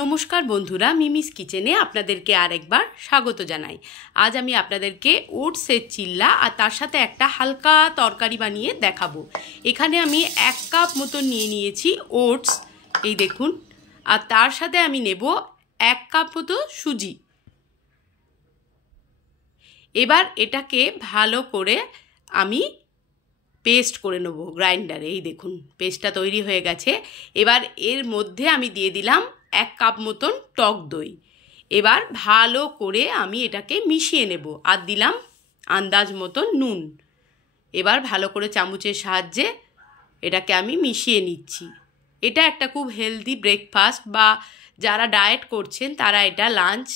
নমস্কার বন্ধুরা, মিমিস কিচেনে আপনাদেরকে আরেকবার স্বাগত জানাই। আজ আমি আপনাদেরকে ওটসের চিল্লা আর তার সাথে একটা হালকা তরকারি বানিয়ে দেখাবো। এখানে আমি 1 কাপ মতো নিয়ে নিয়েছি ওটস, এই দেখুন। আর তার সাথে আমি নেব 1 কাপ মতো সুজি। এবার এটাকে ভালো করে আমি পেস্ট করে নেব গ্রাইন্ডারে। এই দেখুন পেস্টটা তৈরি হয়ে গেছে। এবার এর মধ্যে আমি দিয়ে দিলাম 1 কাপ মতন টক দই। এবার ভালো করে আমি এটাকে মিশিয়ে নেব আর দিলাম আন্দাজ মতন নুন। এবার ভালো করে চামচের সাহায্যে এটাকে আমি মিশিয়ে নিচ্ছি। এটা একটা খুব হেলদি ব্রেকফাস্ট, বা যারা ডায়েট করছেন তারা এটা লাঞ্চ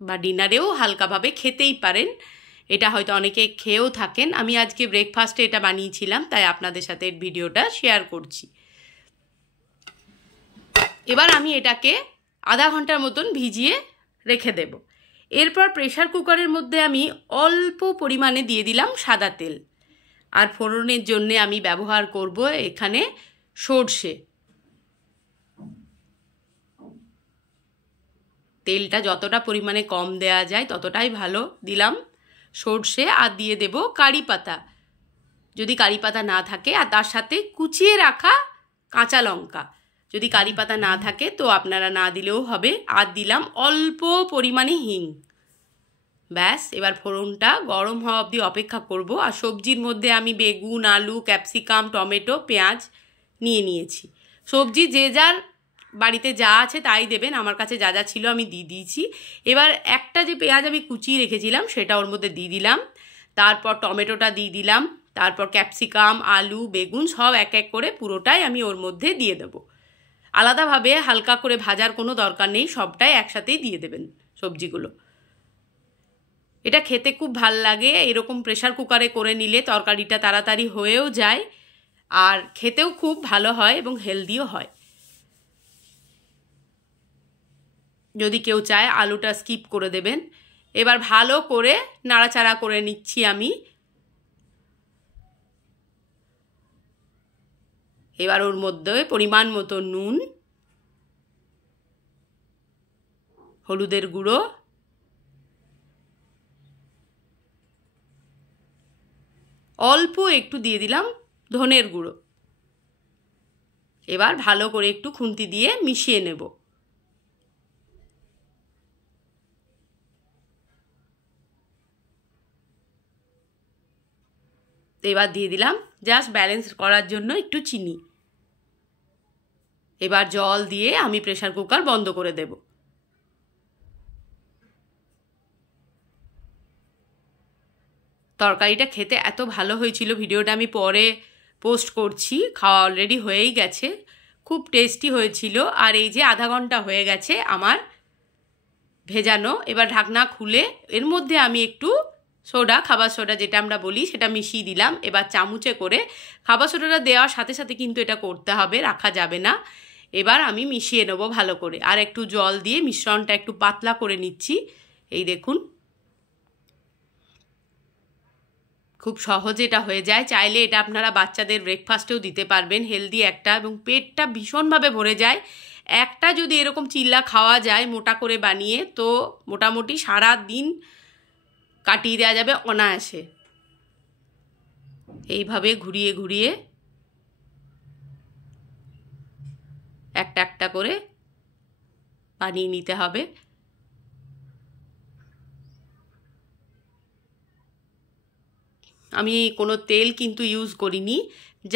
বা ডিনারেও হালকাভাবে খেতেই পারেন। এটা হয়তো অনেকে খেয়েও থাকেন। আমি আজকে ব্রেকফাস্টে এটা বানিয়েছিলাম, তাই আপনাদের সাথে ভিডিওটা শেয়ার করছি। এবার আমি এটাকে আধা ঘন্টার মতন ভিজিয়ে রেখে দেব। এরপর প্রেসার কুকারের মধ্যে আমি অল্প পরিমাণে দিয়ে দিলাম সাদা তেল। আর ফোড়নের জন্য আমি ব্যবহার করব এখানে সর্ষে। তেলটা যতটা পরিমাণে কম দেওয়া যায় ততটাই ভালো। দিলাম সর্ষে আর দিয়ে দেব কারি পাতা, যদি কারি পাতা না থাকে, আর তার সাথে কুচিয়ে রাখা কাঁচা লঙ্কা। যদি কারি পাতা না থাকে তো আপনারা না দিলেও হবে। আর দিলাম অল্প পরিমাণে হিং। ব্যাস, এবার ফোড়নটা গরম হওয়া অবধি অপেক্ষা করব। আর সবজির মধ্যে আমি বেগুন, আলু, ক্যাপসিকাম, টমেটো, পেঁয়াজ নিয়ে নিয়েছি। সবজি যে যার বাড়িতে যা আছে তাই দেবেন। আমার কাছে যা যা ছিল আমি দিয়ে দিয়েছি। এবার একটা যে পেঁয়াজ আমি কুচিয়ে রেখেছিলাম সেটা ওর মধ্যে দিয়ে দিলাম। তারপর টমেটোটা দিয়ে দিলাম। তারপর ক্যাপসিকাম, আলু, বেগুন সব এক এক করে পুরোটাই আমি ওর মধ্যে দিয়ে দেবো। আলাদাভাবে হালকা করে ভাজার কোনো দরকার নেই, সবটাই একসাথেই দিয়ে দেবেন সবজিগুলো। এটা খেতে খুব ভাল লাগে। এরকম প্রেসার কুকারে করে নিলে তরকারিটা তাড়াতাড়ি হয়েও যায় আর খেতেও খুব ভালো হয় এবং হেলদিও হয়। যদি কেউ চায় আলুটা স্কিপ করে দেবেন। এবার ভালো করে নাড়াচাড়া করে নিচ্ছি আমি। এবার ওর মধ্যে পরিমাণ মতো নুন, হলুদের গুঁড়ো, অল্প একটু দিয়ে দিলাম ধনের গুঁড়ো। এবার ভালো করে একটু খুন্তি দিয়ে মিশিয়ে নেব। এবার দিয়ে দিলাম জাস্ট ব্যালেন্স করার জন্য একটু চিনি। এবার জল দিয়ে আমি প্রেসার কুকার বন্ধ করে দেব। তরকারিটা খেতে এত ভালো হয়েছিল, ভিডিওটা আমি পরে পোস্ট করছি। খাওয়া অলরেডি হয়েই গেছে, খুব টেস্টি হয়েছিল। আর এই যে আধা ঘন্টা হয়ে গেছে আমার ভেজানো। এবার ঢাকনা খুলে এর মধ্যে আমি একটু সোডা, খাবার সোডা যেটা আমরা বলি, সেটা মিশিয়ে দিলাম। এবার চামচে করে, খাবার সোডাটা দেওয়ার সাথে সাথে কিন্তু এটা করতে হবে, রাখা যাবে না। এবার আমি মিশিয়ে নেব ভালো করে। আর একটু জল দিয়ে মিশ্রণটা একটু পাতলা করে নিচ্ছি। এই দেখুন খুব সহজে এটা হয়ে যায়। চাইলে এটা আপনারা বাচ্চাদের ব্রেকফাস্টেও দিতে পারবেন, হেলদি একটা, এবং পেটটা ভীষণভাবে ভরে যায়। একটা যদি এরকম চিল্লা খাওয়া যায় মোটা করে বানিয়ে, তো মোটামুটি সারা দিন কাটিয়ে দেওয়া যাবে অনায়াসে। এইভাবে ঘুরিয়ে ঘুরিয়ে একটা একটা করে বানিয়ে নিতে হবে। আমি কোনো তেল কিন্তু ইউজ করিনি,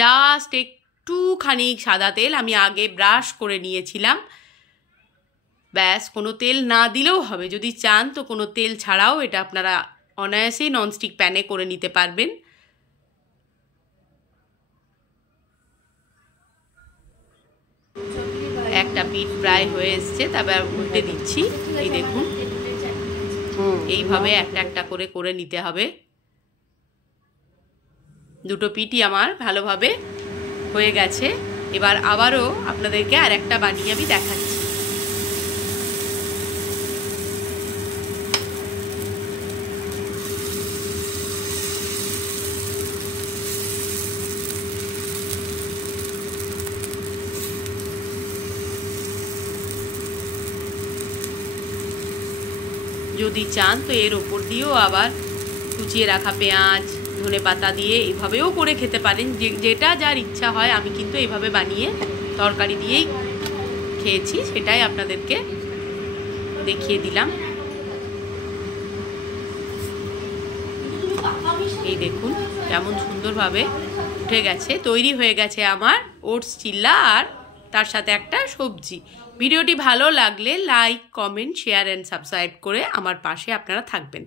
জাস্ট একটুখানি সাদা তেল আমি আগে ব্রাশ করে নিয়েছিলাম। ব্যাস, কোনো তেল না দিলেও হবে। যদি চান তো কোনো তেল ছাড়াও এটা আপনারা অনায়াসেই ননস্টিক প্যানে করে নিতে পারবেন। একটা পিঠ প্রায় হয়ে এসছে, তারপর উল্টে দিচ্ছি। এই দেখুন এইভাবে একটা একটা করে করে নিতে হবে। দুটো পিঠই আমার ভালোভাবে হয়ে গেছে। এবার আবারও আপনাদেরকে আর একটা বানিয়ে আমি দেখাচ্ছি। যদি চান তো এর ওপর দিয়েও আবার কুচিয়ে রাখা পেঁয়াজ ধনেপাতা দিয়ে এইভাবেও করে খেতে পারেন, যেটা যার ইচ্ছা হয়। আমি কিন্তু এইভাবে বানিয়ে তরকারি দিয়েই খেয়েছি, সেটাই আপনাদেরকে দেখিয়ে দিলাম। এই দেখুন কেমন সুন্দরভাবে উঠে গেছে, তৈরি হয়ে গেছে আমার ওটস চিল্লা আর তার সাথে একটা সবজি। ভিডিওটি ভালো লাগলে like, comment, share and subscribe করে আমার পাশে আপনারা থাকবেন।